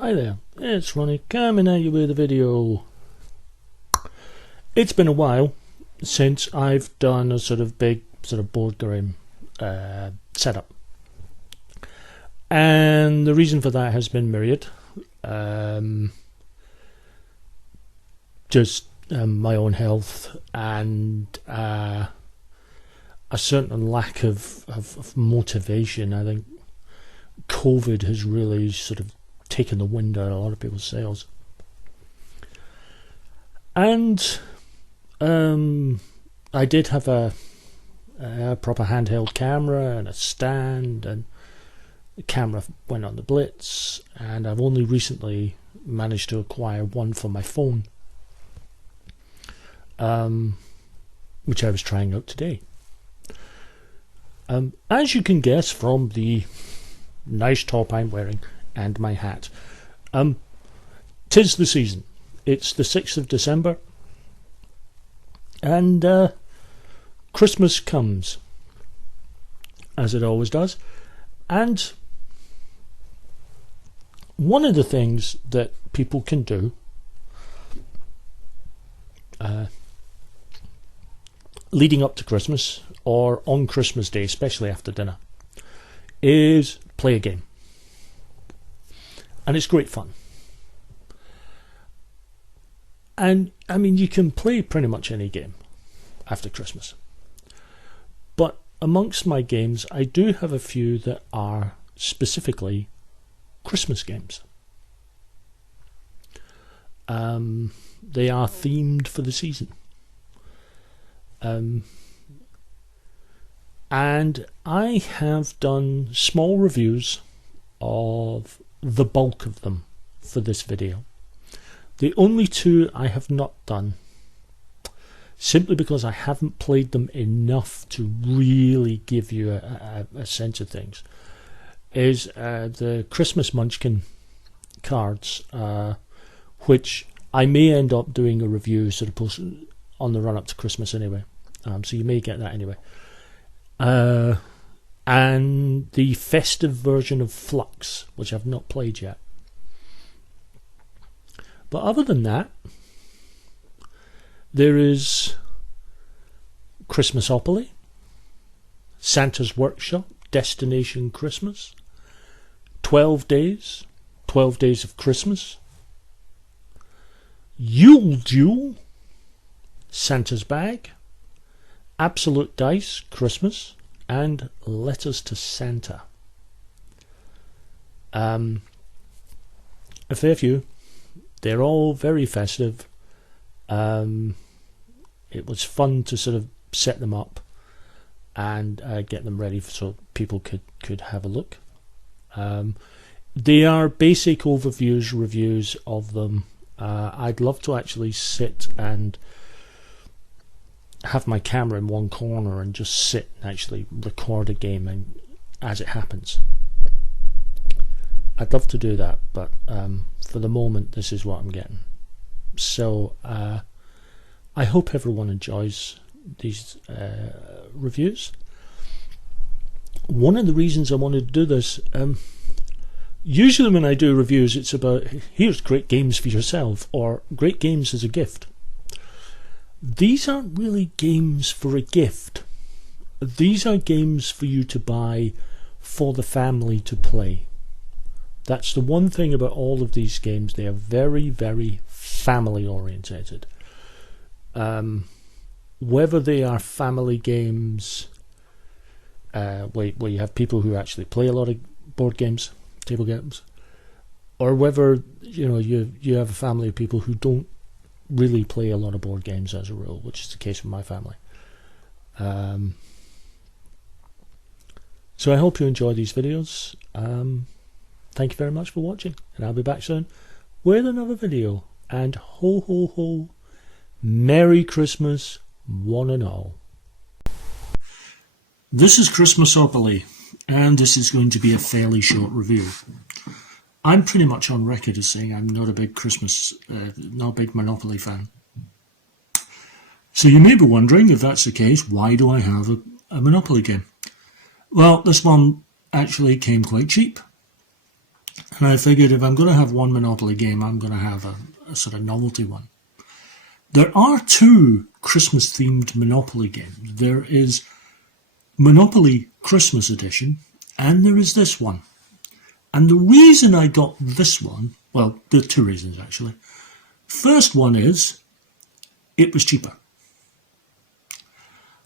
Hi there, it's Ronnie coming at you with a video. It's been a while since I've done a sort of big board game setup, and the reason for that has been myriad. Just my own health and a certain lack of motivation. I think COVID has really sort of taken the wind out of a lot of people's sails. And I did have a proper handheld camera and a stand, and the camera went on the blitz, and I've only recently managed to acquire one for my phone, which I was trying out today. As you can guess from the nice top I'm wearing and my hat, 'tis the season. It's the 6th of December, and Christmas comes, as it always does. And one of the things that people can do leading up to Christmas, or on Christmas Day, especially after dinner, is play a game. And it's great fun. And I mean, you can play pretty much any game after Christmas. But amongst my games, I do have a few that are specifically Christmas games. They are themed for the season. And I have done small reviews of the bulk of them for this video. The only two I have not done, simply because I haven't played them enough to really give you a sense of things, is the Christmas Munchkin cards, which I may end up doing a review sort of on the run up to Christmas anyway, so you may get that anyway. And the Festive version of Flux, which I've not played yet. But other than that, there is Christmasopoly, Santa's Workshop, Destination Christmas, 12 Days of Christmas, Yule Duel, Santa's Bag, Absolute Dice Christmas, and Letters to Santa. A fair few. They're all very festive. It was fun to sort of set them up and get them ready so people could have a look. They are basic overviews, reviews of them. I'd love to actually sit and have my camera in one corner and just sit and actually record a game and as it happens. I'd love to do that, but for the moment this is what I'm getting. So I hope everyone enjoys these reviews. One of the reasons I wanted to do this, usually when I do reviews it's about here's great games for yourself or great games as a gift. These aren't really games for a gift. These are games for you to buy for the family to play. That's the one thing about all of these games. They are very, very family orientated. Whether they are family games where you have people who actually play a lot of board games, table games, or whether you have a family of people who don't really play a lot of board games as a rule, which is the case with my family. So I hope you enjoy these videos. Thank you very much for watching, and I'll be back soon with another video. And ho ho ho, Merry Christmas one and all. This is Christmasopoly, and this is going to be a fairly short review. I'm pretty much on record as saying I'm not a big not a big Monopoly fan. So you may be wondering, if that's the case, why do I have a Monopoly game? Well, this one actually came quite cheap. And I figured if I'm going to have one Monopoly game, I'm going to have a sort of novelty one. There are two Christmas-themed Monopoly games. There is Monopoly Christmas Edition, and there is this one. And the reason I got this one, well, there are two reasons actually. First one is, it was cheaper.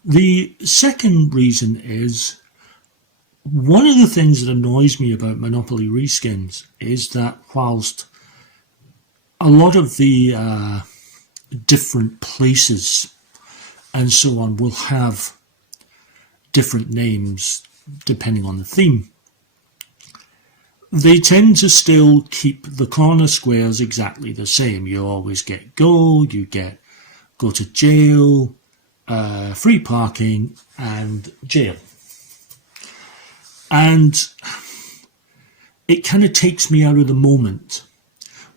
The second reason is, one of the things that annoys me about Monopoly reskins is that whilst a lot of the different places and so on will have different names depending on the theme, they tend to still keep the corner squares exactly the same. You always get gold, you get go to jail, free parking, and jail. And it kind of takes me out of the moment.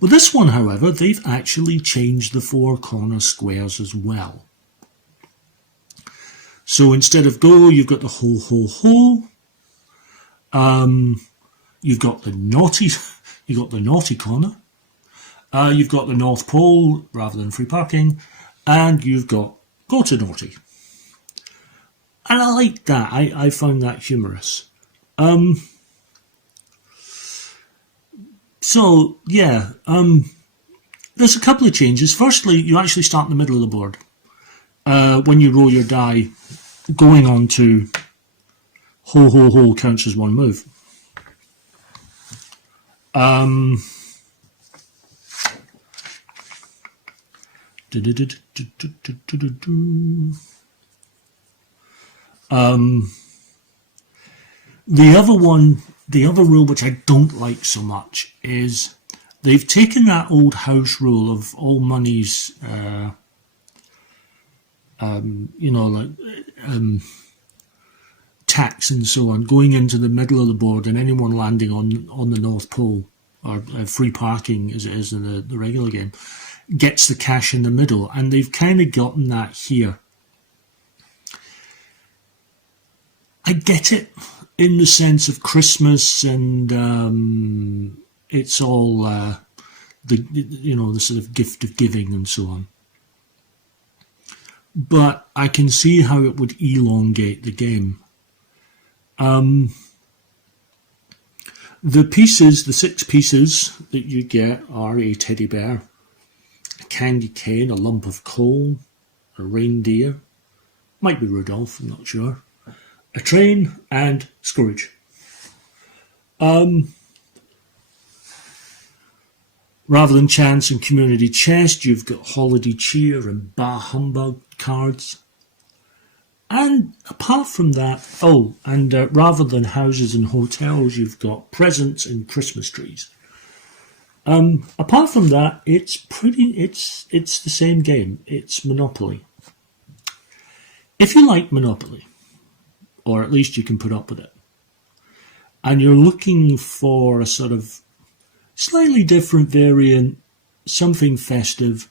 With this one, however, they've actually changed the four corner squares as well. So instead of go, you've got the ho, ho, ho. You've got the naughty, corner. You've got the North Pole rather than free parking, and you've got go to naughty. And I like that. I found that humorous. So yeah, there's a couple of changes. Firstly, you actually start in the middle of the board when you roll your die. Going on to ho ho ho counts as one move. The other rule which I don't like so much is they've taken that old house rule of all money's, tax and so on, going into the middle of the board, and anyone landing on the North Pole, or free parking as it is in the regular game, gets the cash in the middle, and they've kind of gotten that here. I get it in the sense of Christmas, and it's all the sort of gift of giving and so on. But I can see how it would elongate the game. The pieces, the 6 pieces that you get are a teddy bear, a candy cane, a lump of coal, a reindeer, might be Rudolph, I'm not sure, a train, and Scrooge. Rather than chance and community chest, you've got holiday cheer and bah humbug cards. And apart from that, rather than houses and hotels, you've got presents and Christmas trees. Apart from that, it's the same game. It's Monopoly. If you like Monopoly, or at least you can put up with it, and you're looking for a sort of slightly different variant, something festive.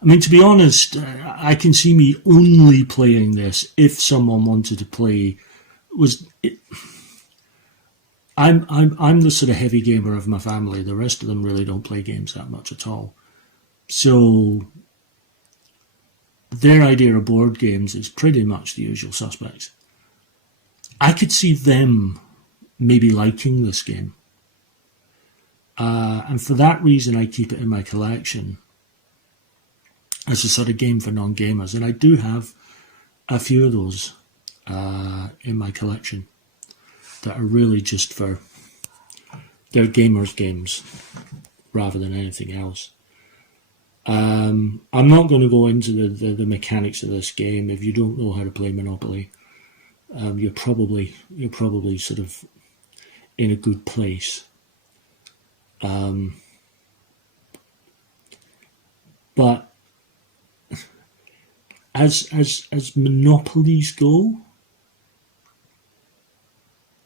I mean, to be honest, I can see me only playing this if someone wanted to play. I'm the sort of heavy gamer of my family. The rest of them really don't play games that much at all. So their idea of board games is pretty much the usual suspects. I could see them maybe liking this game. And for that reason, I keep it in my collection as a sort of game for non-gamers. And I do have a few of those in my collection that are really just for their gamers' games rather than anything else. I'm not going to go into the mechanics of this game. If you don't know how to play Monopoly, you're probably sort of in a good place. But as monopolies go,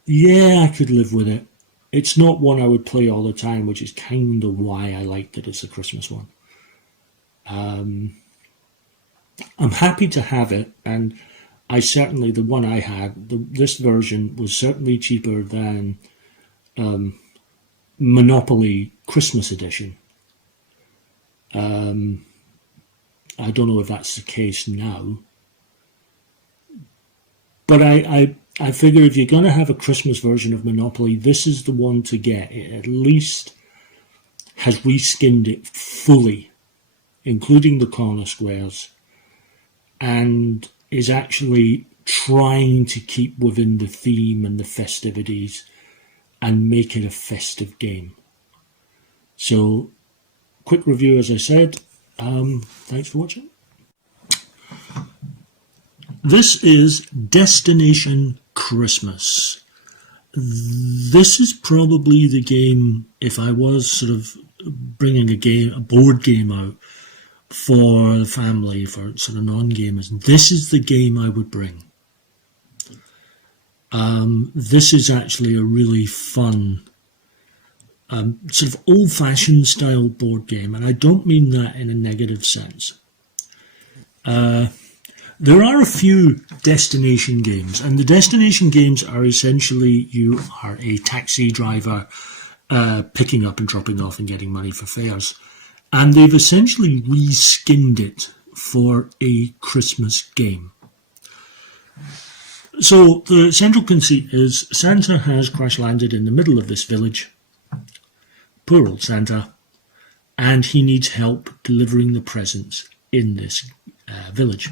yeah, I could live with it. It's not one I would play all the time, which is kind of why I liked it as a Christmas one. I'm happy to have it, and the one I had, this version was certainly cheaper than Monopoly Christmas edition. I don't know if that's the case now, but I figure if you're going to have a Christmas version of Monopoly, this is the one to get. It at least has reskinned it fully, including the corner squares, and is actually trying to keep within the theme and the festivities and make it a festive game. So, quick review, as I said. Thanks for watching. This is Destination Christmas. This is probably the game, if I was sort of bringing a board game out for the family, for sort of non-gamers, this is the game I would bring. This is actually a really fun, sort of old-fashioned style board game, and I don't mean that in a negative sense. There are a few destination games, and the destination games are essentially you are a taxi driver picking up and dropping off and getting money for fares. And they've essentially reskinned it for a Christmas game. So the central conceit is Santa has crash landed in the middle of this village. Poor old Santa. And he needs help delivering the presents in this village.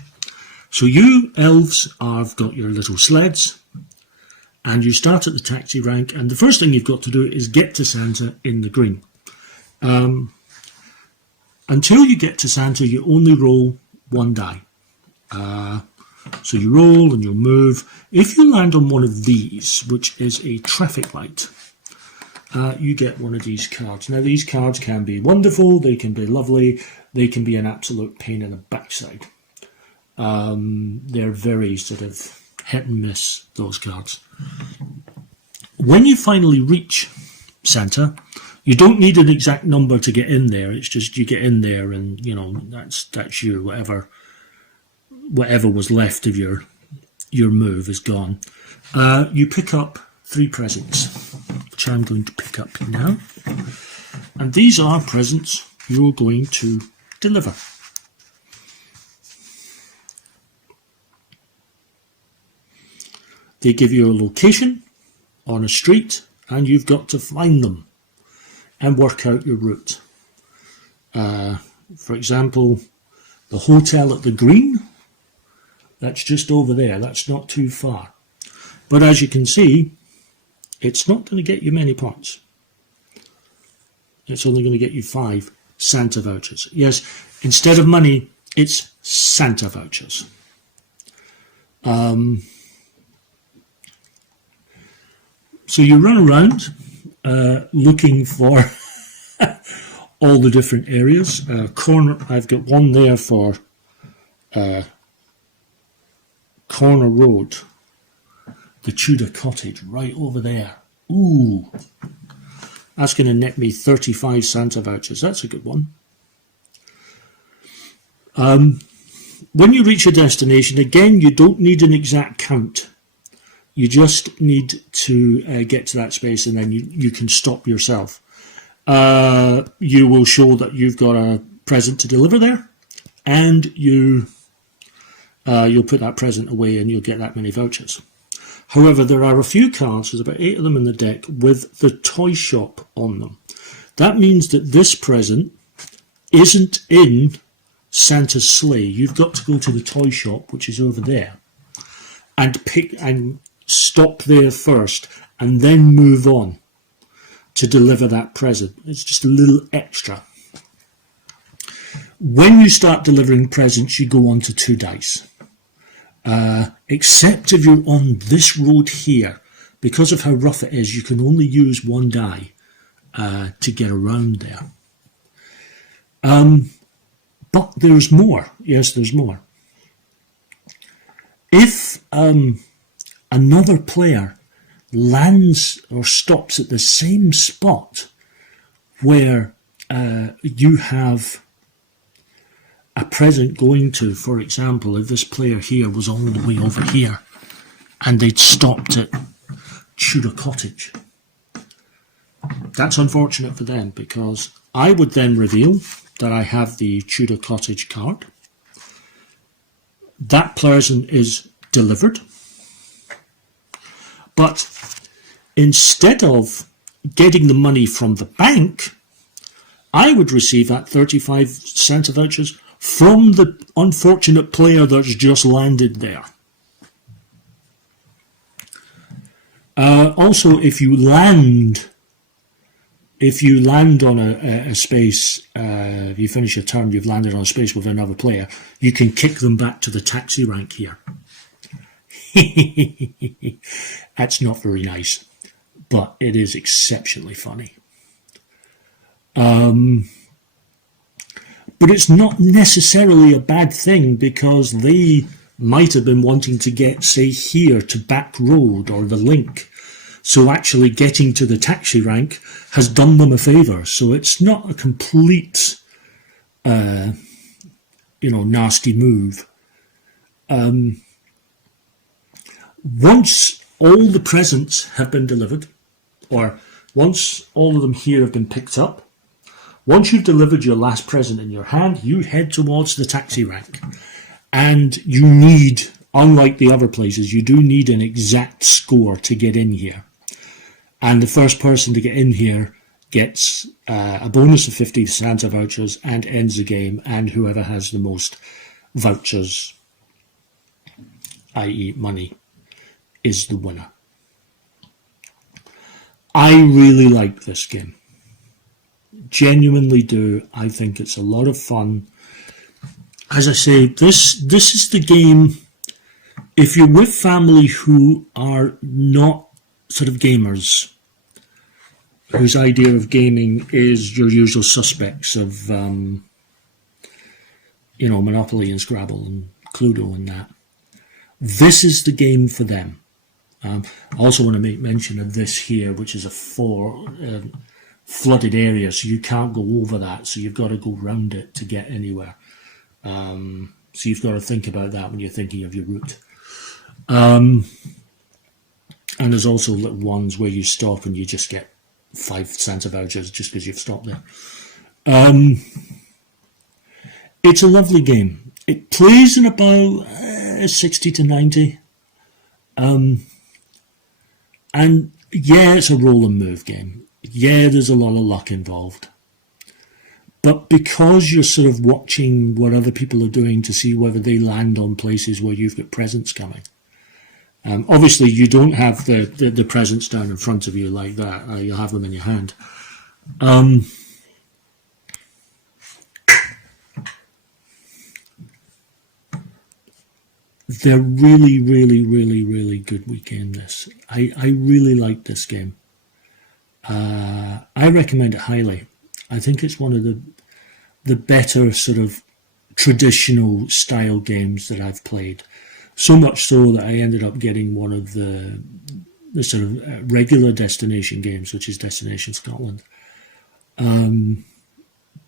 So you elves have got your little sleds, and you start at the taxi rank, and the first thing you've got to do is get to Santa in the green. Until you get to Santa, you only roll one die. So you roll and you'll move. If you land on one of these, which is a traffic light, you get one of these cards. Now these cards can be wonderful, they can be lovely, they can be an absolute pain in the backside. They're very sort of hit and miss, those cards. When you finally reach Santa, you don't need an exact number to get in there. It's just you get in there, and you know that's you. Whatever was left of your move is gone. You pick up 3 presents, which I'm going to pick up now, and these are presents you're going to deliver. They give you a location on a street, and you've got to find them and work out your route. For example, the hotel at the Green, that's just over there, that's not too far. But as you can see, it's not going to get you many points. It's only going to get you 5 Santa vouchers. Yes, instead of money, it's Santa vouchers. So you run around looking for all the different areas. Corner, I've got one there for Corner Road, the Tudor Cottage, right over there. Ooh, that's going to net me 35 Santa vouchers. That's a good one. When you reach a destination, again, you don't need an exact count. You just need to get to that space, and then you can stop yourself. You will show that you've got a present to deliver there, and you'll put that present away, and you'll get that many vouchers. However, there are a few cards, there's about 8 of them in the deck, with the toy shop on them. That means that this present isn't in Santa's sleigh. You've got to go to the toy shop, which is over there, and stop there first, and then move on to deliver that present. It's just a little extra. When you start delivering presents, you go on to 2 dice. Except if you're on this road here, because of how rough it is, you can only use 1 die to get around there. But there's more. Yes, there's more. If another player lands or stops at the same spot where you have a present going to, for example, if this player here was all the way over here and they'd stopped at Tudor Cottage, That's unfortunate for them, because I would then reveal that I have the Tudor Cottage card. That present is delivered. But instead of getting the money from the bank, I would receive that 35 Santa vouchers from the unfortunate player that's just landed there. Also, if you land on a space, if you finish your turn, you've landed on a space with another player, you can kick them back to the taxi rank here. That's not very nice, but it is exceptionally funny. But it's not necessarily a bad thing, because they might have been wanting to get, say, here to Back Road or the Link. So actually getting to the taxi rank has done them a favour. So it's not a complete, nasty move. Once all the presents have been delivered, or once all of them here have been picked up, once you've delivered your last present in your hand, you head towards the taxi rank. And you need, unlike the other places, you do need an exact score to get in here. And the first person to get in here gets a bonus of 50 Santa vouchers and ends the game, and whoever has the most vouchers, i.e. money, is the winner. I really like this game. Genuinely do. I think it's a lot of fun. As I say, this is the game, if you're with family who are not sort of gamers, whose idea of gaming is your usual suspects of, Monopoly and Scrabble and Cluedo and that, this is the game for them. I also want to make mention of this here, which is a flooded area, so you can't go over that, so you've got to go round it to get anywhere. So you've got to think about that when you're thinking of your route. And there's also little ones where you stop and you just get 5 Santa vouchers just because you've stopped there. It's a lovely game. It plays in about 60 to 90. And yeah, it's a roll and move game. Yeah, there's a lot of luck involved. But because you're sort of watching what other people are doing to see whether they land on places where you've got presents coming. Obviously, you don't have the presents down in front of you like that. You'll have them in your hand. They're really, really, really, really good weekend, this. I really like this game. I recommend it highly. I think it's one of the better sort of traditional style games that I've played. So much so that I ended up getting one of the sort of regular destination games, which is Destination Scotland,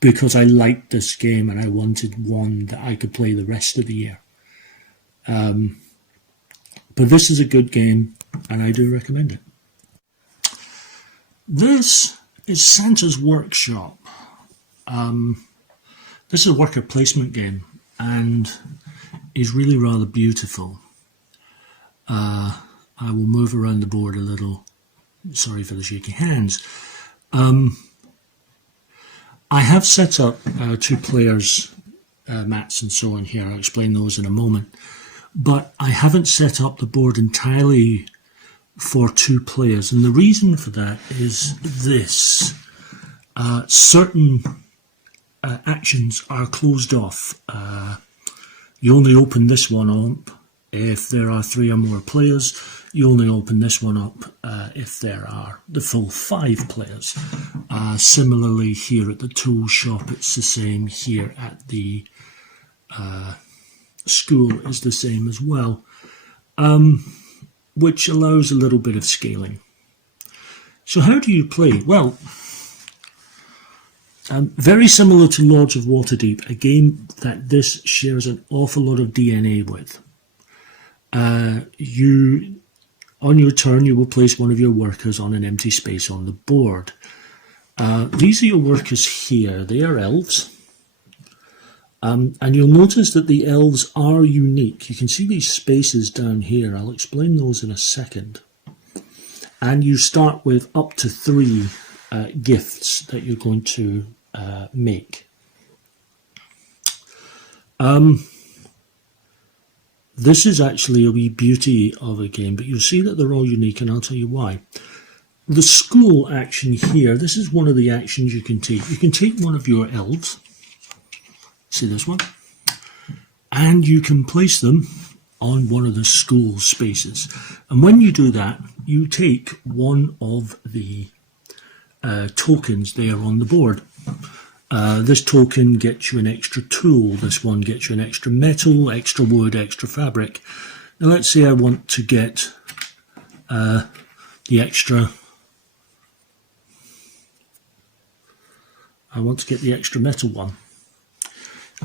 because I liked this game and I wanted one that I could play the rest of the year. But this is a good game and I do recommend it. This is Santa's Workshop. This is a worker placement game and is really rather beautiful. I will move around the board a little. Sorry for the shaky hands. I have set up 2 players, mats and so on here. I'll explain those in a moment. But I haven't set up the board entirely for 2 players. And the reason for that is this. Certain actions are closed off. You only open this one up if there are 3 or more players. You only open this one up if there are the full 5 players. Similarly, here at the tool shop, it's the same. Here at the school is the same as well, which allows a little bit of scaling. So how do you play? Well, very similar to Lords of Waterdeep, a game that this shares an awful lot of DNA with. On your turn, you will place one of your workers on an empty space on the board. These are your workers here. They are elves. And you'll notice that the elves are unique. You can see these spaces down here. I'll explain those in a second. And you start with up to 3 gifts that you're going to make. This is actually a wee beauty of a game, but you'll see that they're all unique, and I'll tell you why. The school action here, this is one of the actions you can take. You can take one of your elves, see this one, and you can place them on one of the school spaces. And when you do that, you take one of the tokens there on the board. This token gets you an extra tool, this one gets you an extra metal, extra wood, extra fabric. Now let's say I want to get the extra metal one.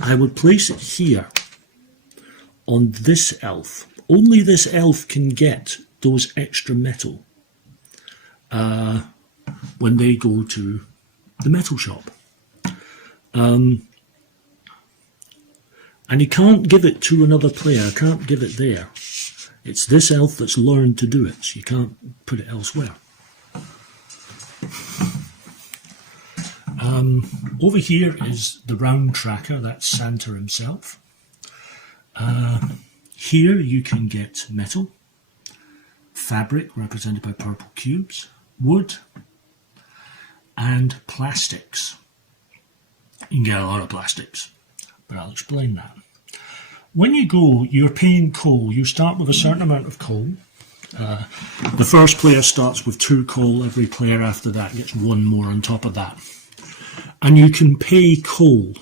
I would place it here on this elf. Only this elf can get those extra metal when they go to the metal shop. And you can't give it to another player, I can't give it there. It's this elf that's learned to do it, so you can't put it elsewhere. Over here is the round tracker, that's Santa himself. Here you can get metal, fabric represented by purple cubes, wood, and plastics. You can get a lot of plastics, but I'll explain that. When you go, you're paying coal. You start with a certain amount of coal. The first player starts with 2 coal. Every player after that gets 1 more on top of that. And you can pay coal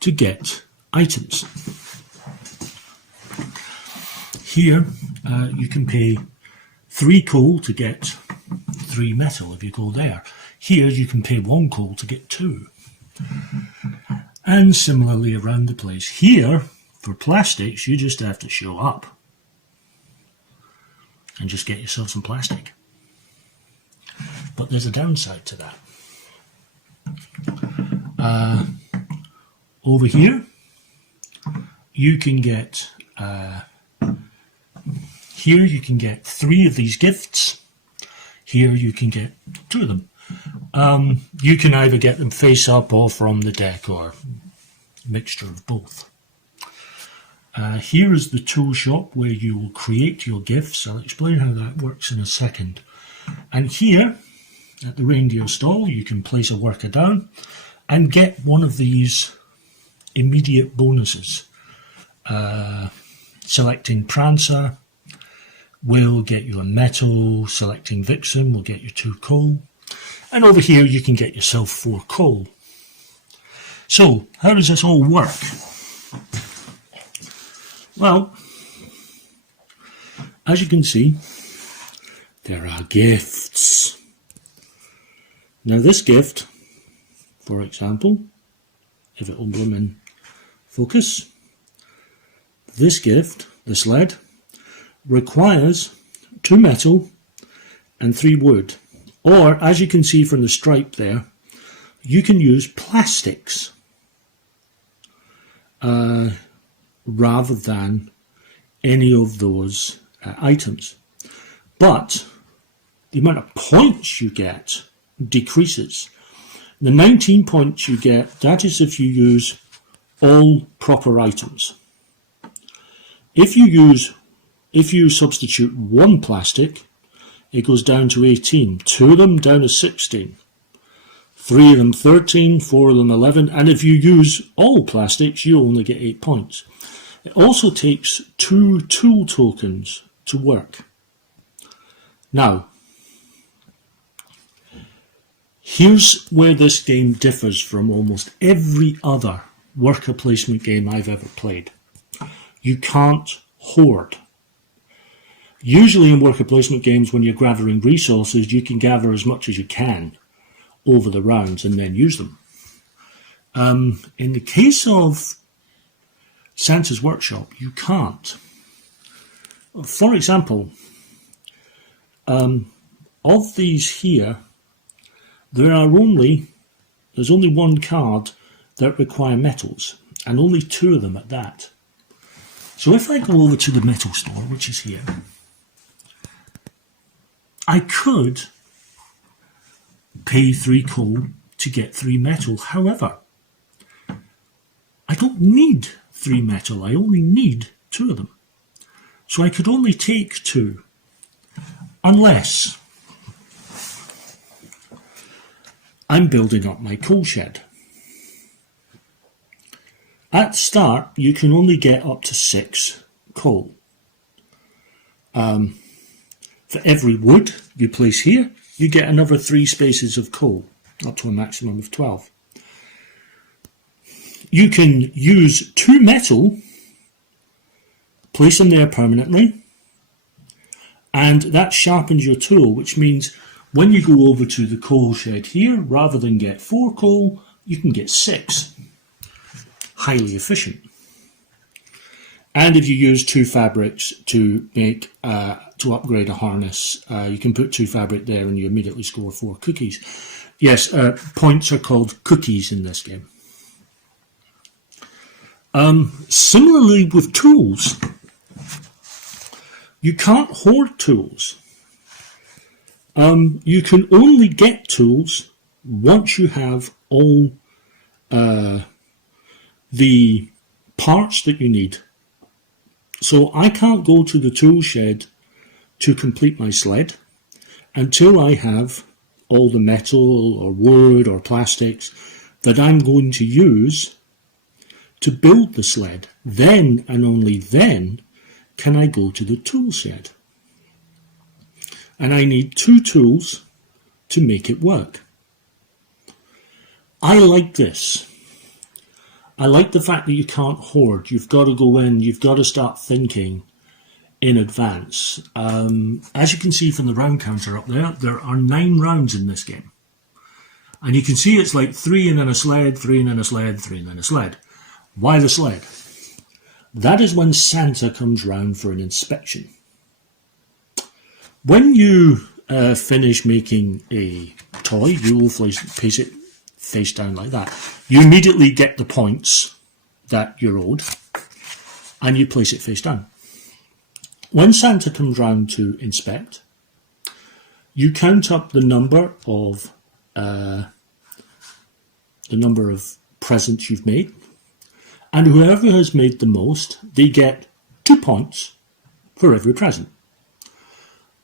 to get items. Here, you can pay 3 coal to get 3 metal if you go there. Here, you can pay 1 coal to get 2. And similarly around the place. Here, for plastics, you just have to show up and just get yourself some plastic. But there's a downside to that. Over here, you can get 3 of these gifts. Here you can get 2 of them. You can either get them face up or from the deck, or a mixture of both. Here is the tool shop where you will create your gifts. I'll explain how that works in a second. And here, at the reindeer stall, you can place a worker down and get one of these immediate bonuses. Selecting Prancer will get you a metal, selecting Vixen will get you 2 coal. And over here you can get yourself 4 coal. So, how does this all work? Well, as you can see, there are gifts. Now this gift, for example, if it will bloom in focus, this gift, the sled, requires 2 metal and 3 wood. Or, as you can see from the stripe there, you can use plastics rather than any of those items. But the amount of points you get decreases. The 19 points you get, that is if you use all proper items. If you substitute 1 plastic, it goes down to 18. 2 of them down to 16. 3 of them 13, 4 of them 11, and if you use all plastics, you only get 8 points. It also takes 2 tool tokens to work. Now, here's where this game differs from almost every other worker placement game I've ever played. You can't hoard. Usually in worker placement games, when you're gathering resources, you can gather as much as you can over the rounds and then use them. In the case of Santa's Workshop, you can't. For example, of these here, there's only one card that require metals, and only 2 of them at that. So if I go over to the metal store, which is here, I could pay 3 coal to get 3 metal. However, I don't need 3 metal, I only need 2 of them. So I could only take 2, unless I'm building up my coal shed. At the start, you can only get up to 6 coal. For every wood you place here, you get another 3 spaces of coal, up to a maximum of 12. You can use 2 metal, place them there permanently, and that sharpens your tool, which means when you go over to the coal shed here, rather than get 4 coal, you can get 6. Highly efficient. And if you use 2 fabrics to make to upgrade a harness, you can put 2 fabric there and you immediately score 4 cookies. Yes, points are called cookies in this game. Similarly with tools, you can't hoard tools. You can only get tools once you have all the parts that you need. So I can't go to the tool shed to complete my sled until I have all the metal or wood or plastics that I'm going to use to build the sled. Then and only then can I go to the tool shed. And I need 2 tools to make it work. I like this. I like the fact that you can't hoard. You've got to go in, you've got to start thinking in advance. As you can see from the round counter up there, there are 9 rounds in this game. And you can see it's like 3 and then a sled, 3 and then a sled, 3 and then a sled. Why the sled? That is when Santa comes round for an inspection. When you finish making a toy, you will place it face down like that. You immediately get the points that you're owed, and you place it face down. When Santa comes round to inspect, you count up the number of presents you've made, and whoever has made the most, they get 2 points for every present.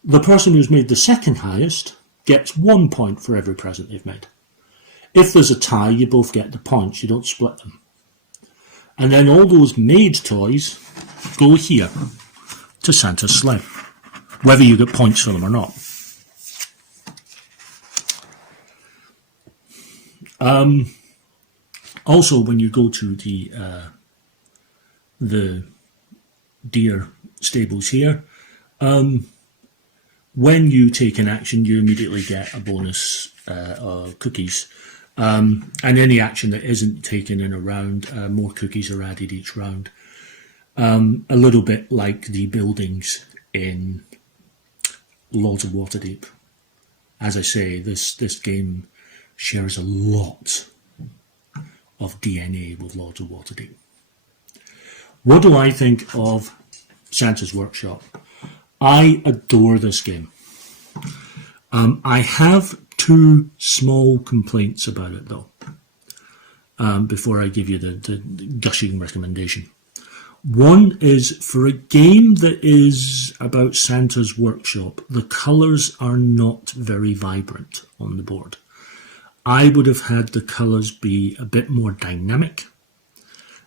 The person who's made the second highest gets 1 point for every present they've made. If there's a tie, you both get the points, you don't split them. And then all those made toys go here to Santa's sleigh, whether you get points for them or not. Also, when you go to the deer stables here, when you take an action, you immediately get a bonus of cookies. And any action that isn't taken in a round, more cookies are added each round. A little bit like the buildings in Lords of Waterdeep. As I say, this game shares a lot of DNA with Lords of Waterdeep. What do I think of Santa's Workshop? I adore this game. I have 2 small complaints about it though, before I give you the gushing recommendation. One is, for a game that is about Santa's Workshop, the colours are not very vibrant on the board. I would have had the colours be a bit more dynamic,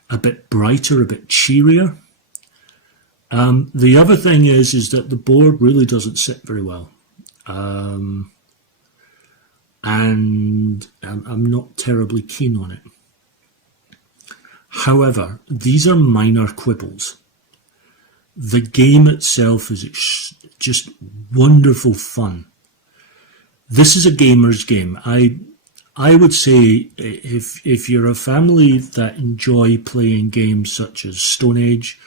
a bit brighter, a bit cheerier. The other thing is that the board really doesn't sit very well. And I'm not terribly keen on it. However, these are minor quibbles. The game itself is just wonderful fun. This is a gamer's game. I would say if you're a family that enjoy playing games such as Stone Age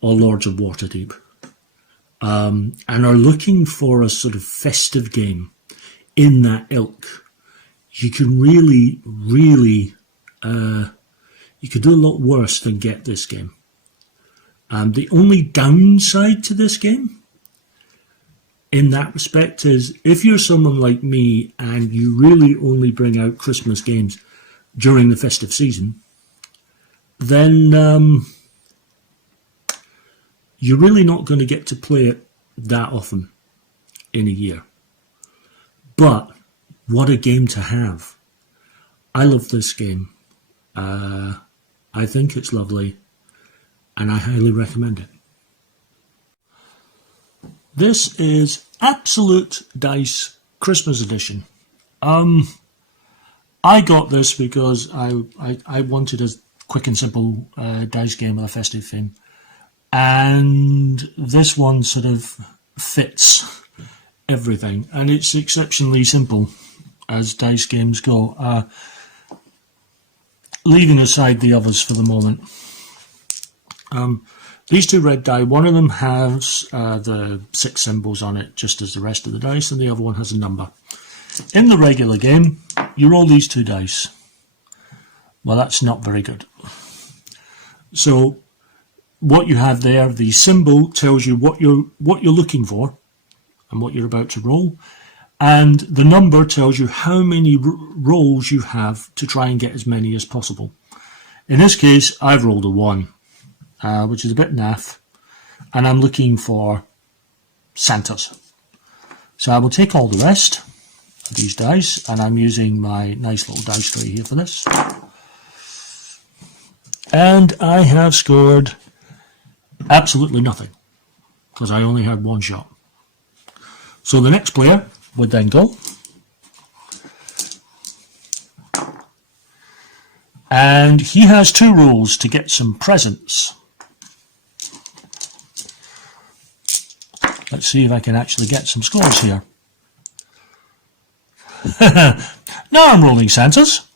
or Lords of Waterdeep, and are looking for a sort of festive game in that ilk, you can really, really, you could do a lot worse than get this game. The only downside to this game, in that respect, is if you're someone like me and you really only bring out Christmas games during the festive season, then you're really not going to get to play it that often in a year. But what a game to have. I love this game. I think it's lovely, and I highly recommend it. This is Absolute Dice Christmas Edition. I got this because I wanted a quick and simple dice game with a festive theme, and this one sort of fits everything, and it's exceptionally simple as dice games go. Leaving aside the others for the moment, these two red die, one of them has the 6 symbols on it, just as the rest of the dice, and the other one has a number. In the regular game, you roll these 2 dice. Well, that's not very good. So, what you have there, the symbol tells you what you're looking for and what you're about to roll, and the number tells you how many rolls you have to try and get as many as possible. In this case, I've rolled a 1, which is a bit naff, and I'm looking for Santas. So I will take all the rest of these dice, and I'm using my nice little dice tray here for this. And I have scored absolutely nothing, because I only had 1 shot. So the next player would then go, and he has 2 rolls to get some presents. Let's see if I can actually get some scores here. Now I'm rolling Santas.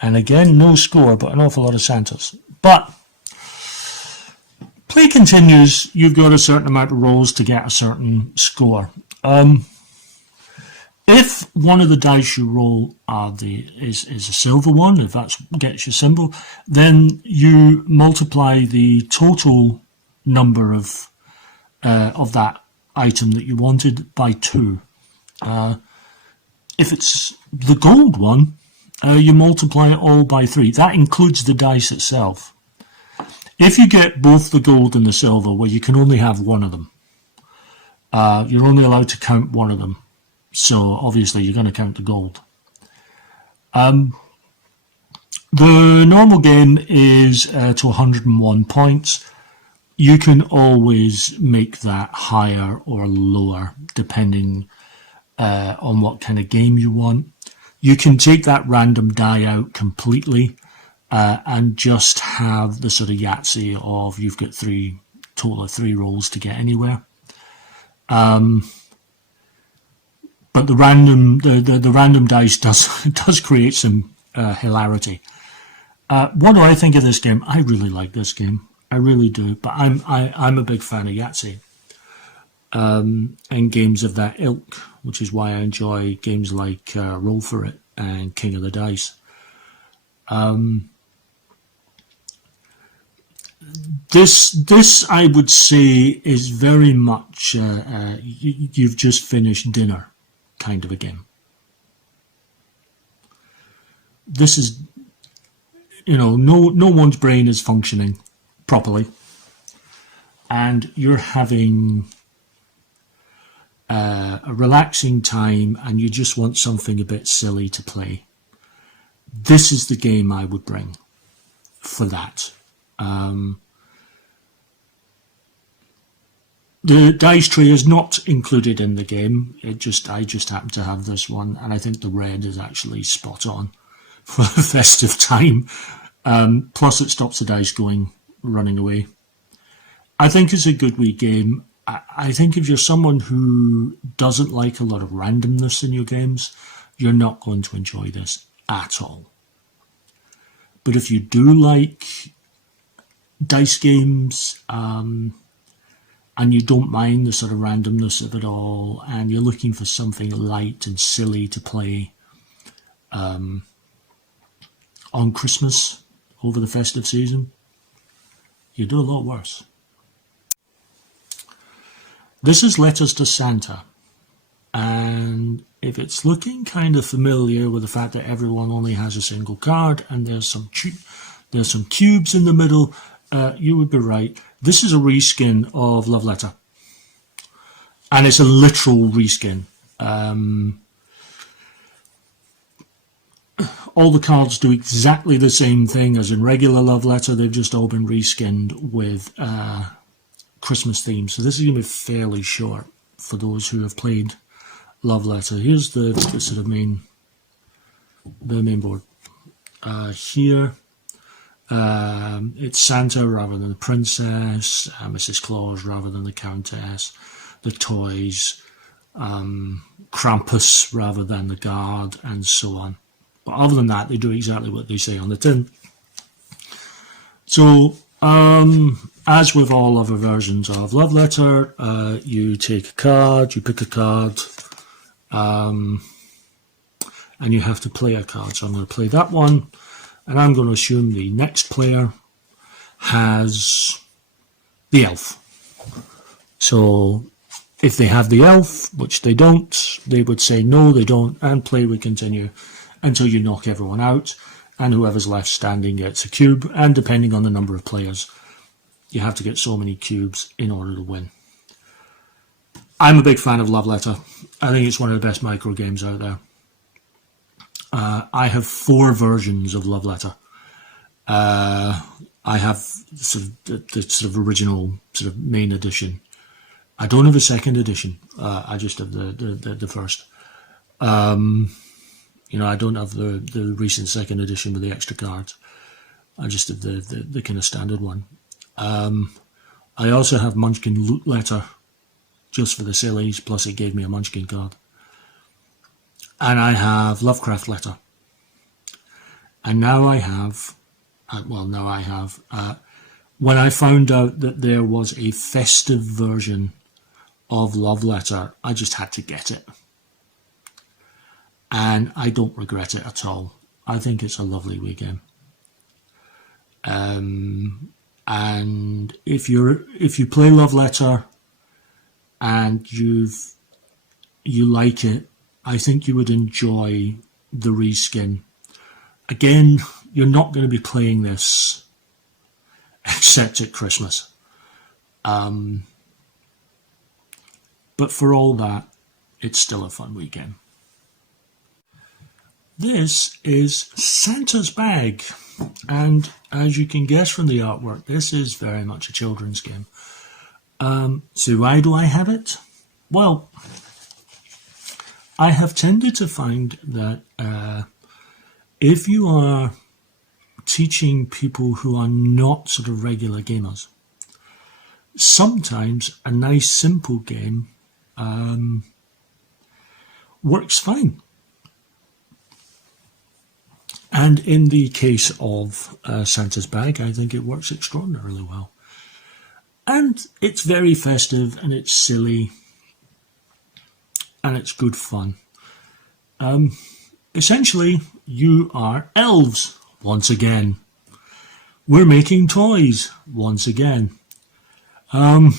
And again, no score, but an awful lot of Santas. But play continues. You've got a certain amount of rolls to get a certain score. If one of the dice you roll is a silver one, if that gets your symbol, then you multiply the total number of that item that you wanted by 2. If it's the gold one, you multiply it all by 3. That includes the dice itself. If you get both the gold and the silver, well, you can only have one of them. You're only allowed to count one of them. So obviously you're going to count the gold. The normal game is to 101 points. You can always make that higher or lower depending on what kind of game you want. You can take that random die out completely and just have the sort of Yahtzee of you've got total of 3 rolls to get anywhere. But the random dice does create some hilarity. What do I think of this game? I really like this game. I really do. But I'm a big fan of Yahtzee and games of that ilk, which is why I enjoy games like Roll for It and King of the Dice. This I would say is very much you've just finished dinner kind of a game. This is, no one's brain is functioning properly, and you're having a relaxing time, and you just want something a bit silly to play. This is the game I would bring for that. The dice tray is not included in the game. I just happen to have this one, and I think the red is actually spot on for the festive time. Plus, it stops the dice running away. I think it's a good wee game. I think if you're someone who doesn't like a lot of randomness in your games, you're not going to enjoy this at all. But if you do like dice games, and you don't mind the sort of randomness of it all, and you're looking for something light and silly to play on Christmas over the festive season, you do a lot worse. This is Letters to Santa, and if it's looking kind of familiar with the fact that everyone only has a single card and there's some cubes in the middle, you would be right. This is a reskin of Love Letter, and it's a literal reskin. All the cards do exactly the same thing as in regular Love Letter. They've just all been reskinned with Christmas themes. So this is going to be fairly short for those who have played Love Letter. Here's the sort of main board. Here it's Santa rather than the princess, Mrs Claus rather than the countess, the toys, Krampus rather than the guard, and so on. But other than that, they do exactly what they say on the tin. So, as with all other versions of Love Letter, you take a card, you pick a card, and you have to play a card. So I'm going to play that one, and I'm going to assume the next player has the elf. So if they have the elf, which they don't, they would say no, they don't, and play would continue until you knock everyone out, and whoever's left standing gets a cube, and depending on the number of players, you have to get so many cubes in order to win. I'm a big fan of Love Letter. I think it's one of the best micro games out there. I have 4 versions of Love Letter. I have sort of the sort of original sort of main edition. I don't have a second edition. I just have the first. You know, I don't have the recent second edition with the extra cards. I just have the kind of standard one. I also have Munchkin Loot Letter, just for the sillies, plus it gave me a Munchkin card. And I have Lovecraft Letter. And now I have, when I found out that there was a festive version of Love Letter, I just had to get it. And I don't regret it at all. I think it's a lovely wee game. And if you play Love Letter and you like it, I think you would enjoy the reskin. Again, you're not going to be playing this except at Christmas. But for all that, it's still a fun weekend. This is Santa's Bag, and as you can guess from the artwork, this is very much a children's game. So why do I have it? Well, I have tended to find that if you are teaching people who are not sort of regular gamers, sometimes a nice simple game works fine. And in the case of Santa's Bag, I think it works extraordinarily well. And it's very festive, and it's silly, and it's good fun. Essentially, you are elves, once again. We're making toys, once again. And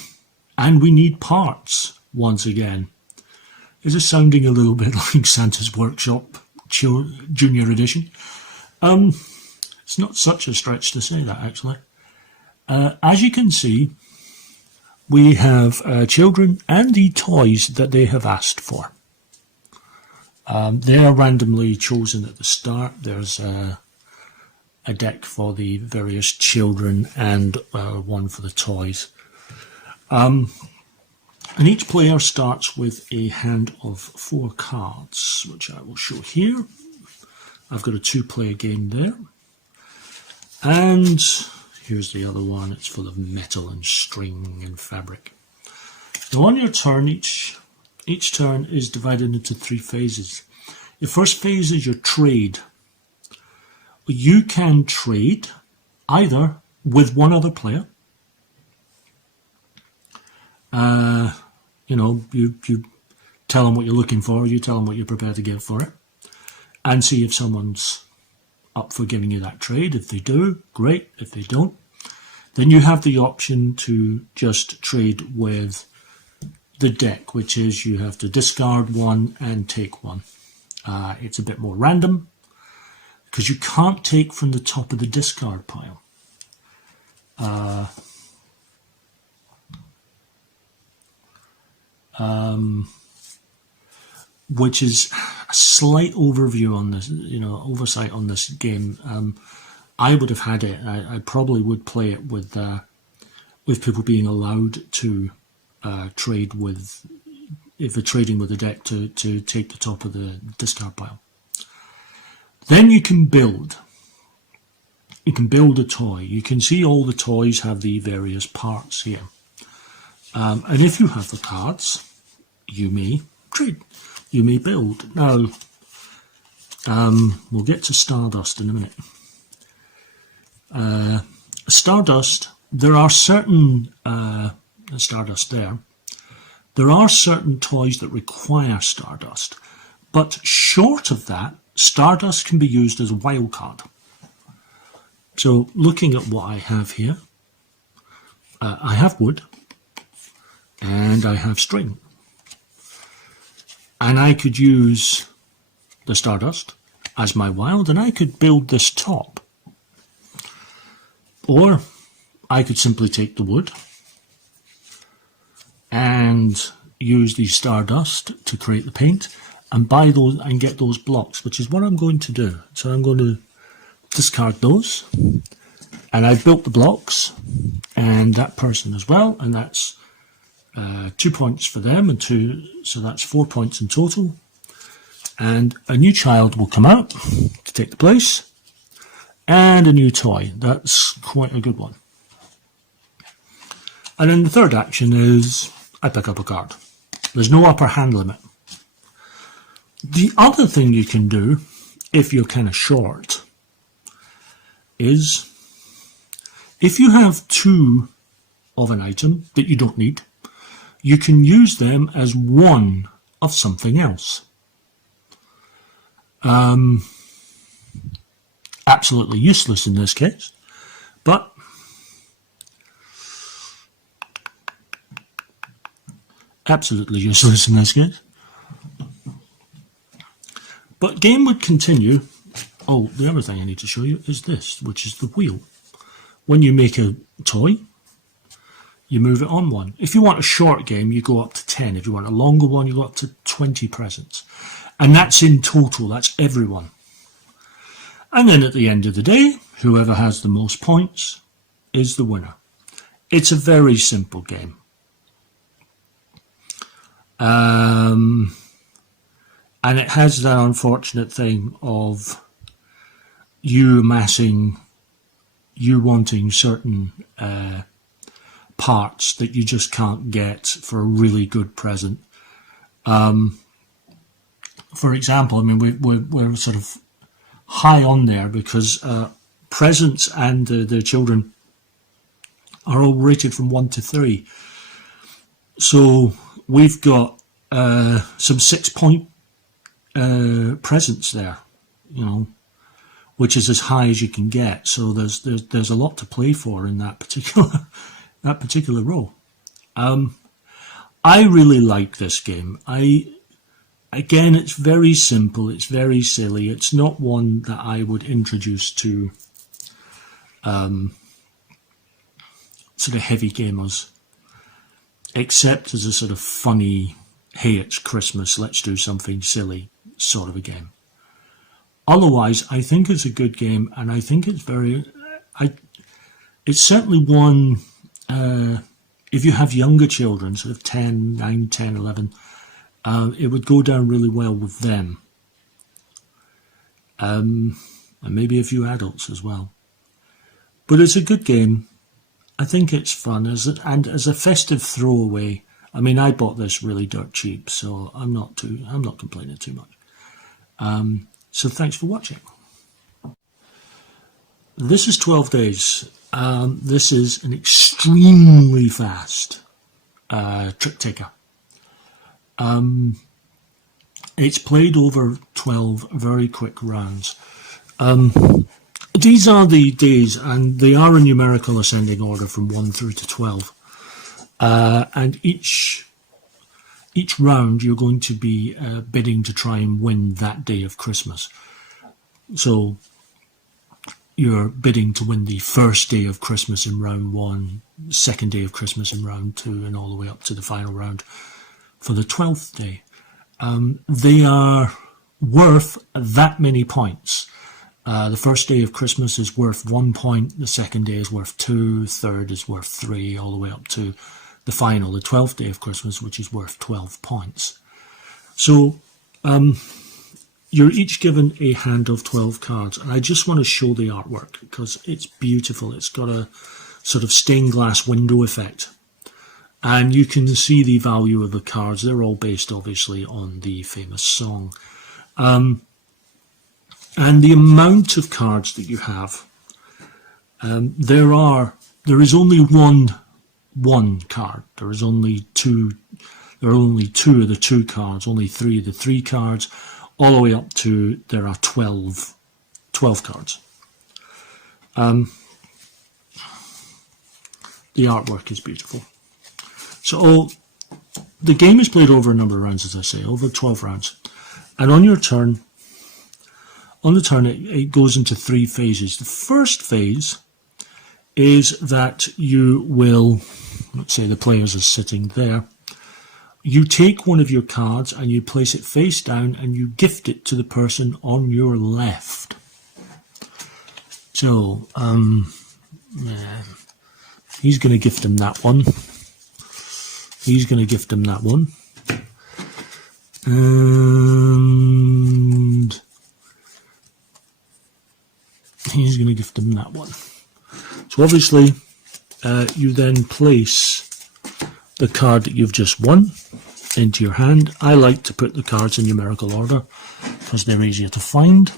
we need parts, once again. Is this sounding a little bit like Santa's Workshop Junior Edition? It's not such a stretch to say that, actually. As you can see, we have children and the toys that they have asked for. They are randomly chosen at the start. There's a deck for the various children and one for the toys. And each player starts with a hand of 4 cards, which I will show here. I've got a 2-player game there. And here's the other one. It's full of metal and string and fabric. Now on your turn, each turn is divided into 3 phases. The first phase is your trade, you can trade either with one other player. You know, you tell them what you're looking for, you tell them what you're prepared to give for it, and see if someone's up for giving you that trade. If they do, great. If they don't, then you have the option to just trade with the deck, which is you have to discard one and take one. It's a bit more random because you can't take from the top of the discard pile. Which is a slight overview on this, you know, oversight on this game. I would have had it. I probably would play it with people being allowed to trade with, if they're trading with a deck, to take the top of the discard pile. Then you can build. You can build a toy. You can see all the toys have the various parts here. And if you have the cards, you may trade. You may build. Now, we'll get to Stardust in a minute. Stardust, there are certain, Stardust there, there are certain toys that require Stardust, but short of that, Stardust can be used as a wild card. So looking at what I have here, I have wood and I have string. And I could use the Stardust as my wild, and I could build this top. Or I could simply take the wood and use the Stardust to create the paint and buy those and get those blocks, which is what I'm going to do. So I'm going to discard those, and I've built the blocks and that person as well, and that's 2 points for them, and so that's 4 points in total. And a new child will come out to take the place, and a new toy. That's quite a good one. And then the third action is I pick up a card. There's no upper hand limit. The other thing you can do, if you're kind of short, is if you have two of an item that you don't need, you can use them as one of something else. Absolutely useless in this case, but absolutely useless in this case. But game would continue. Oh, the other thing I need to show you is this, which is the wheel. When you make a toy, you move it on one. If you want a short game, you go up to 10. If you want a longer one, you go up to 20 presents. And that's in total, that's everyone. And then at the end of the day, whoever has the most points is the winner. It's a very simple game. And it has that unfortunate thing of you wanting certain parts that you just can't get for a really good present. For example, I mean, we're sort of high on there because presents and the children are all rated from 1 to 3. So we've got some 6-point presents there, you know, which is as high as you can get. So there's a lot to play for in that particular row. I really like this game. Again, it's very simple. It's very silly. It's not one that I would introduce to sort of heavy gamers, except as a sort of funny, hey, it's Christmas, let's do something silly sort of a game. Otherwise, I think it's a good game, and I think it's it's certainly one, if you have younger children, sort of 9, 10, 11, it would go down really well with them. And maybe a few adults as well. But it's a good game. I think it's fun. And as a festive throwaway, I mean, I bought this really dirt cheap, so I'm not complaining too much. So thanks for watching. this is 12 days. This is an extremely fast trick taker. It's played over 12 very quick rounds. These are the days, and they are in numerical ascending order from 1 through to 12. And each round you're going to be bidding to try and win that day of Christmas. So you're bidding to win the first day of Christmas in round 1, second day of Christmas in round 2, and all the way up to the final round for the 12th day. They are worth that many points. The first day of Christmas is worth 1 point, the second day is worth 2, third is worth 3, all the way up to the final, the 12th day of Christmas, which is worth 12 points. So you're each given a hand of 12 cards, and I just want to show the artwork because it's beautiful. It's got a sort of stained glass window effect. And you can see the value of the cards. They're all based, obviously, on the famous song. And the amount of cards that you have, there is only one card. There is only two. There are only 2 of the 2 cards. Only 3 of the 3 cards. All the way up to there are 12 cards. The artwork is beautiful. So the game is played over a number of rounds, as I say, over 12 rounds. And on your turn, it goes into 3 phases. The first phase is that you will, let's say the players are sitting there, you take one of your cards and you place it face down and you gift it to the person on your left. So, he's going to gift him that one. He's going to gift him that one. And he's going to gift him that one. So obviously, you then place the card that you've just won into your hand. I like to put the cards in numerical order because they're easier to find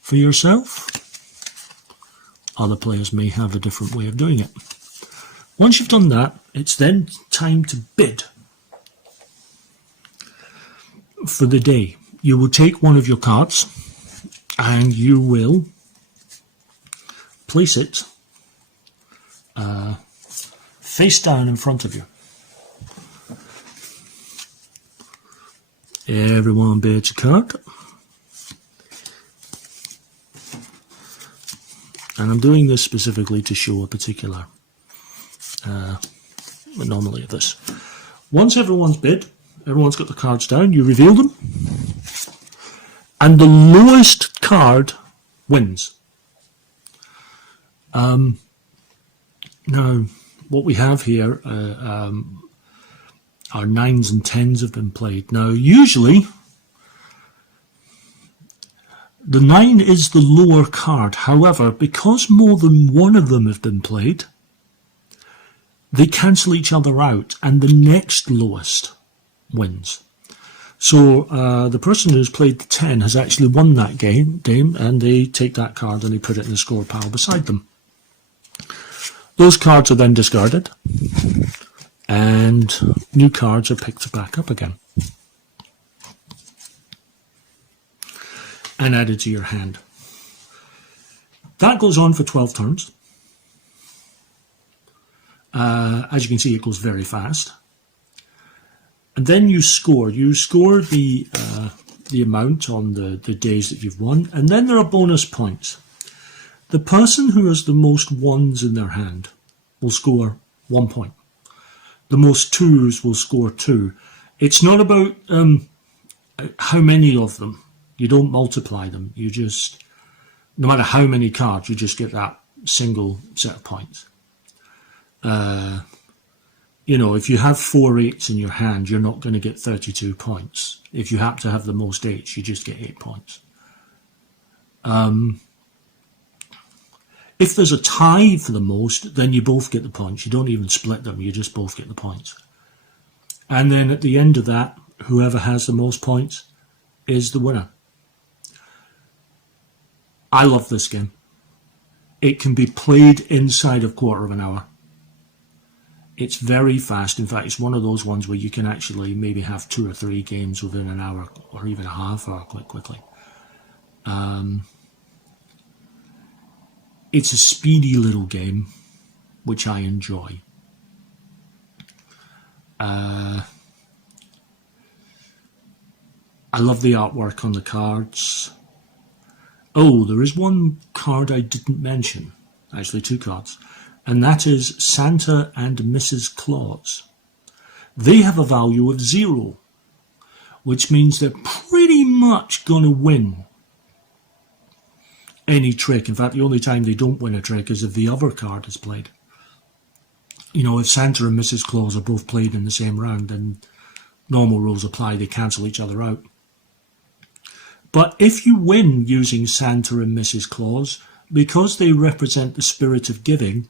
for yourself. Other players may have a different way of doing it. Once you've done that, it's then time to bid for the day. You will take one of your cards and you will place it face down in front of you. Everyone bids a card. And I'm doing this specifically to show a particular anomaly of this. Once everyone's bid, everyone's got the cards down, you reveal them, and the lowest card wins. Now, what we have here are 9s and 10s have been played. Now, usually, the 9 is the lower card. However, because more than one of them have been played, they cancel each other out, and the next lowest wins. So the person who's played the 10 has actually won that game, and they take that card and they put it in the score pile beside them. Those cards are then discarded, and new cards are picked back up again and added to your hand. That goes on for 12 turns. As you can see, it goes very fast. And then you score. You score the amount on the days that you've won, and then there are bonus points. The person who has the most 1s in their hand will score 1 point. The most 2s will score 2. It's not about how many of them. You don't multiply them. You just, no matter how many cards, you just get that single set of points. You know, if you have 4 8s in your hand, you're not going to get 32 points. If you happen to have the most 8s, you just get 8 points. If there's a tie for the most, then you both get the points. You don't even split them, you just both get the points. And then at the end of that, whoever has the most points is the winner. I love this game. It can be played inside of a quarter of an hour. It's very fast. In fact, it's one of those ones where you can actually maybe have 2 or 3 games within an hour, or even a half hour quite quickly. It's a speedy little game, which I enjoy. I love the artwork on the cards. Oh, there is one card I didn't mention, actually 2 cards, and that is Santa and Mrs Claus. They have a value of 0, which means they're pretty much going to win any trick. In fact, the only time they don't win a trick is if the other card is played. You know, if Santa and Mrs Claus are both played in the same round, then normal rules apply, they cancel each other out. But if you win using Santa and Mrs Claus, because they represent the spirit of giving,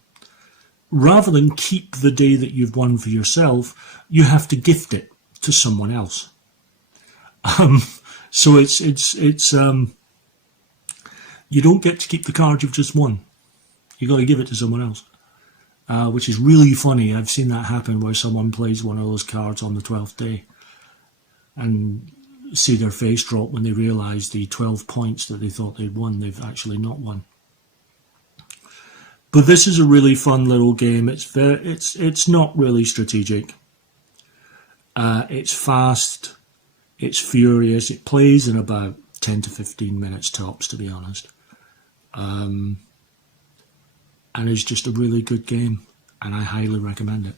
rather than keep the day that you've won for yourself, you have to gift it to someone else. So it's you don't get to keep the card you've just won. You got to give it to someone else, which is really funny. I've seen that happen where someone plays one of those cards on the 12th day, and see their face drop when they realise the 12 points that they thought they'd won, they've actually not won. But this is a really fun little game. It's not really strategic. It's fast. It's furious. It plays in about 10 to 15 minutes tops, to be honest. And it's just a really good game, and I highly recommend it.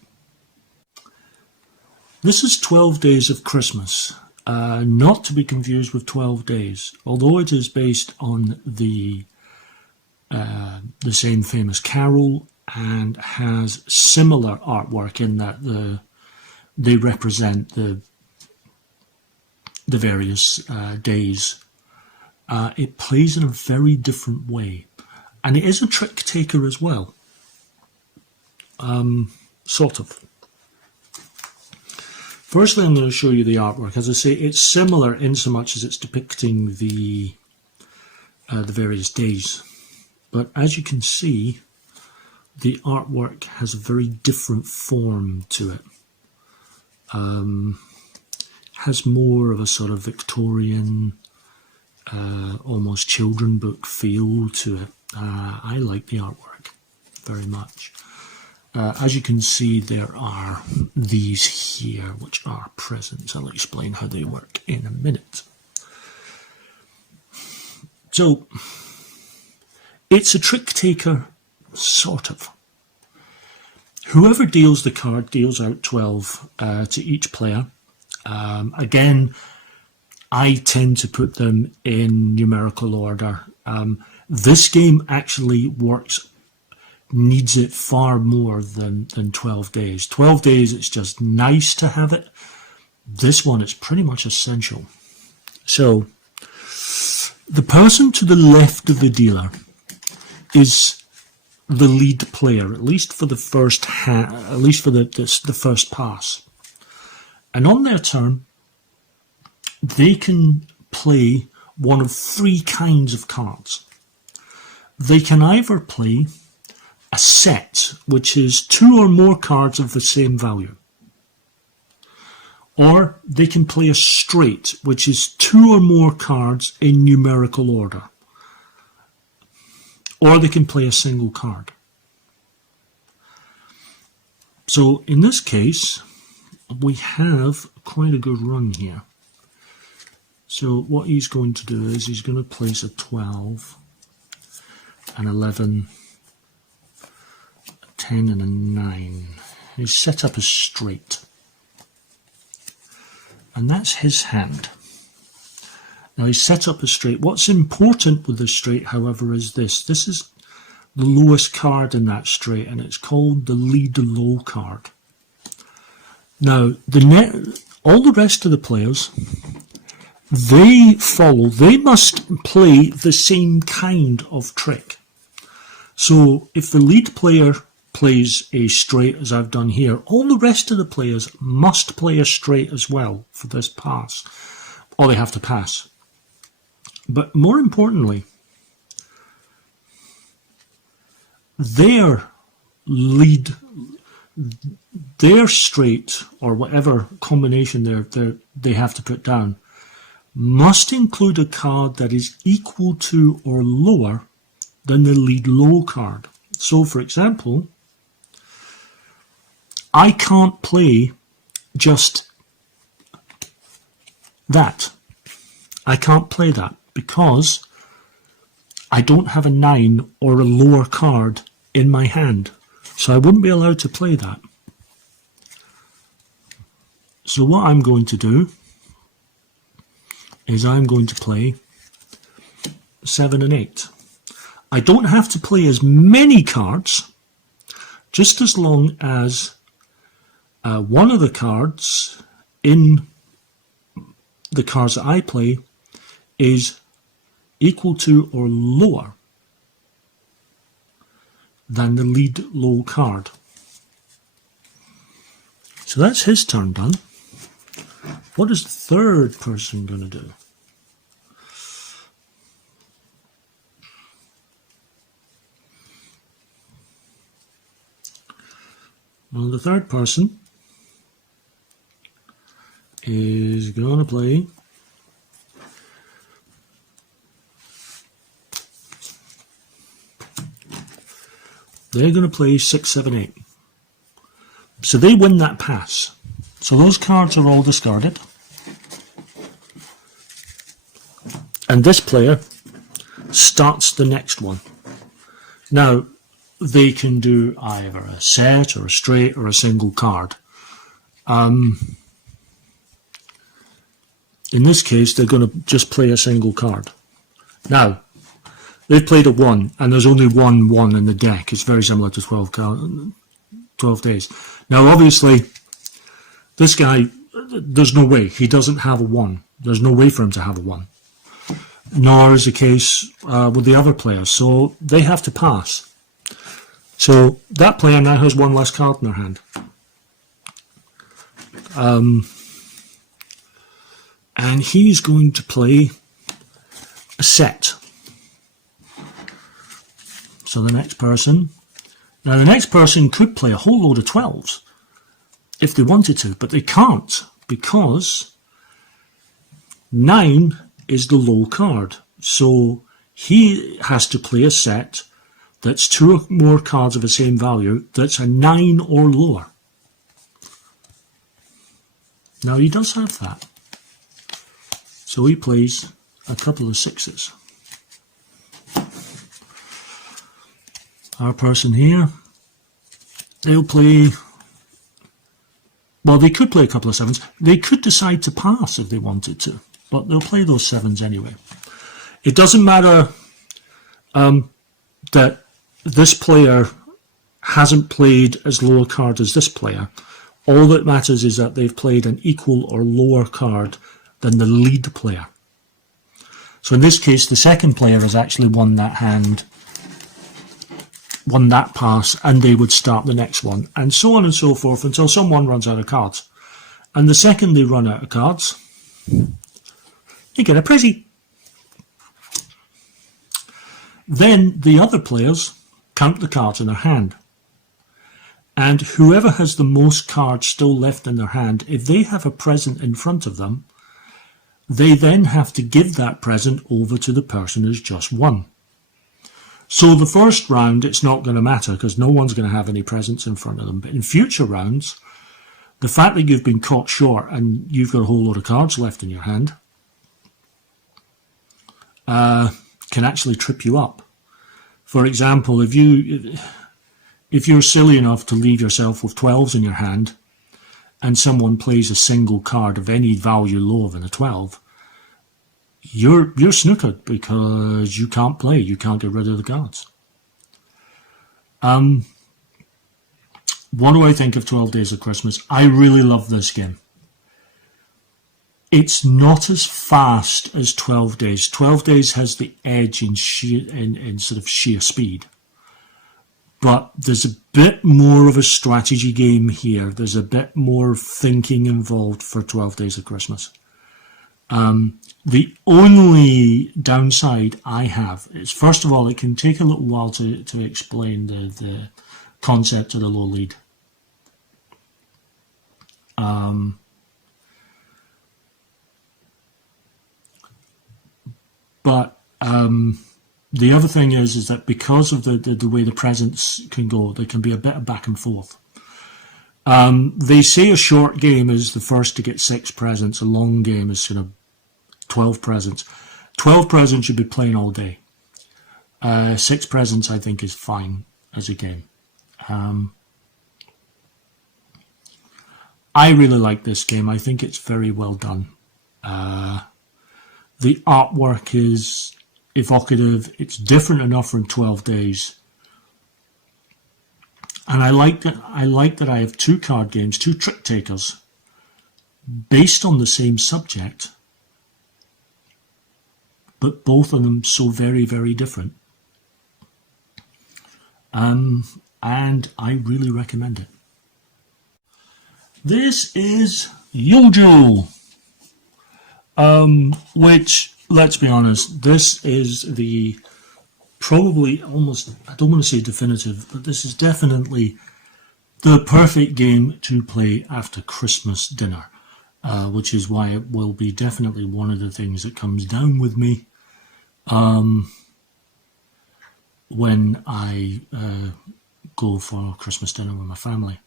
This is 12 Days of Christmas. Not to be confused with 12 Days, although it is based on the same famous carol and has similar artwork in that they represent the various days. It plays in a very different way, and it is a trick taker as well, sort of. Firstly, I'm going to show you the artwork. As I say, it's similar in so much as it's depicting the various days. But as you can see, the artwork has a very different form to it. Has more of a sort of Victorian, almost children book feel to it. I like the artwork very much. As you can see, there are these here, which are presents. I'll explain how they work in a minute. So, it's a trick taker, sort of. Whoever deals the card deals out 12 to each player. Again, I tend to put them in numerical order. This game actually needs it far more than 12 days. 12 days, it's just nice to have it. This one is pretty much essential. So, the person to the left of the dealer is the lead player, at least for the first the first pass. And on their turn, they can play one of 3 kinds of cards. They can either play a set, which is 2 or more cards of the same value. Or they can play a straight, which is 2 or more cards in numerical order. Or they can play a single card. So in this case, we have quite a good run here. So what he's going to do is he's going to place a 12, an 11, 10 and a 9. He's set up a straight. And that's his hand. Now he's set up a straight. What's important with the straight, however, is this. This is the lowest card in that straight, and it's called the lead low card. Now, all the rest of the players, they must play the same kind of trick. So if the lead player plays a straight, as I've done here, all the rest of the players must play a straight as well for this pass, or they have to pass. But more importantly, their lead, their straight, or whatever combination they have to put down, must include a card that is equal to or lower than the lead low card. So, for example, I can't play just that. I can't play that because I don't have a 9 or a lower card in my hand. So I wouldn't be allowed to play that. So what I'm going to do is I'm going to play 7 and 8. I don't have to play as many cards, just as long as one of the cards in the cards that I play is equal to or lower than the lead low card. So that's his turn done. What is the third person going to do? Well, the third person is going to play they're going to play 6, 7, 8. So they win that pass. So those cards are all discarded. And this player starts the next one. Now, they can do either a set or a straight or a single card. In this case, they're going to just play a single card. Now, they've played a 1, and there's only one 1 in the deck. It's very similar to 12 days. Now, obviously, this guy, there's no way. He doesn't have a 1. There's no way for him to have a 1. Nor is the case with the other players. So they have to pass. So that player now has 1 less card in their hand. And he's going to play a set. So the next person, now the next person could play a whole load of 12s if they wanted to, but they can't because 9 is the low card. So he has to play a set that's 2 or more cards of the same value that's a 9 or lower. Now he does have that. So he plays a couple of 6s. Our person here, they'll play, well, they could play a couple of 7s. They could decide to pass if they wanted to, but they'll play those 7s anyway. It doesn't matter that this player hasn't played as low a card as this player. All that matters is that they've played an equal or lower card than the lead player. So in this case, the second player has actually won that hand, won that pass, and they would start the next one, and so on and so forth until someone runs out of cards. And the second they run out of cards, they get a prezzy. Then the other players count the cards in their hand. And whoever has the most cards still left in their hand, if they have a present in front of them, they then have to give that present over to the person who's just won. So the first round, it's not going to matter because no one's going to have any presents in front of them. But in future rounds, the fact that you've been caught short and you've got a whole load of cards left in your hand can actually trip you up. For example, if you're silly enough to leave yourself with 12s in your hand and someone plays a single card of any value lower than a 12, you're snookered because you can't play, you can't get rid of the cards. What do I think of 12 Days of Christmas? I really love this game. It's not as fast as 12 Days. 12 Days has the edge in sort of sheer speed. But there's a bit more of a strategy game here. There's a bit more thinking involved for 12 Days of Christmas. The only downside I have is, first of all, it can take a little while to explain the concept of the low lead. But the other thing is that because of the way the presents can go, there can be a bit of back and forth. They say a short game is the first to get 6 presents, a long game is sort of 12 presents. 12 presents you'd be playing all day. 6 presents I think is fine as a game. I really like this game. I think it's very well done. The artwork is evocative. It's different enough from 12 Days. And I like that I have 2 card games, 2 trick takers, based on the same subject, but both of them so very, very different. And I really recommend it. This is Yojo, which, let's be honest, this is the probably almost, I don't want to say definitive, but this is definitely the perfect game to play after Christmas dinner, which is why it will be definitely one of the things that comes down with me when I go for Christmas dinner with my family.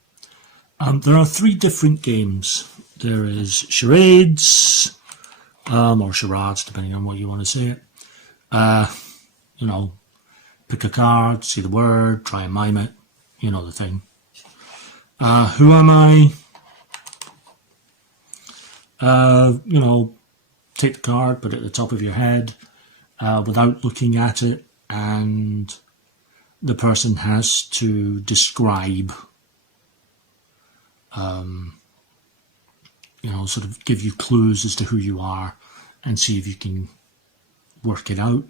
There are 3 different games. There is Charades, or Charades, depending on what you want to say it. You know, pick a card, see the word, try and mime it, you know the thing. Who am I? You know, take the card, put it at the top of your head without looking at it, and the person has to describe, you know, sort of give you clues as to who you are and see if you can work it out.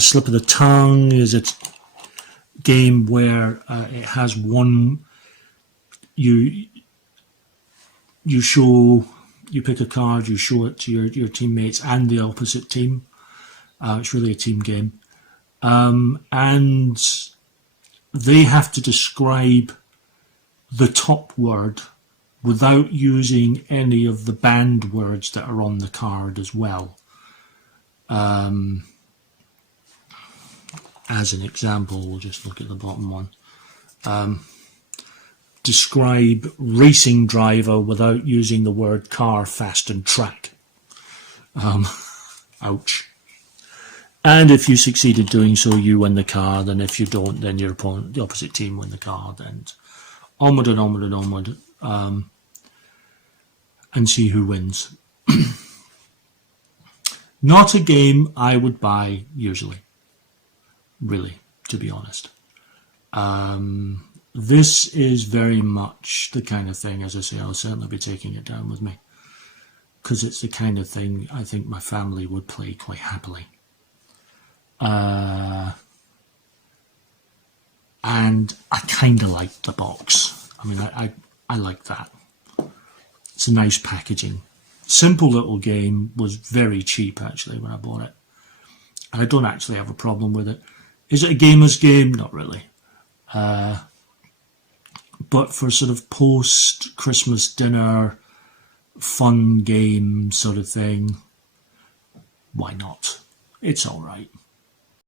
Slip of the Tongue is a game where it has one, you pick a card, you show it to your teammates and the opposite team. It's really a team game. And they have to describe the top word without using any of the banned words that are on the card as well. As an example, we'll just look at the bottom one. Describe racing driver without using the word car, fast and track. Ouch. And if you succeed in doing so, you win the card, and if you don't, then your opponent, the opposite team, win the card, and onward and onward and onward, and see who wins. Not a game I would buy usually, really, to be honest. This is very much the kind of thing, as I say, I'll certainly be taking it down with me, because it's the kind of thing I think my family would play quite happily. And I kind of like the box. I mean, I like that. It's a nice packaging. Simple little game, was very cheap actually when I bought it. And I don't actually have a problem with it. Is it a gamer's game? Not really. But for sort of post-Christmas dinner, fun game sort of thing, why not? It's all right.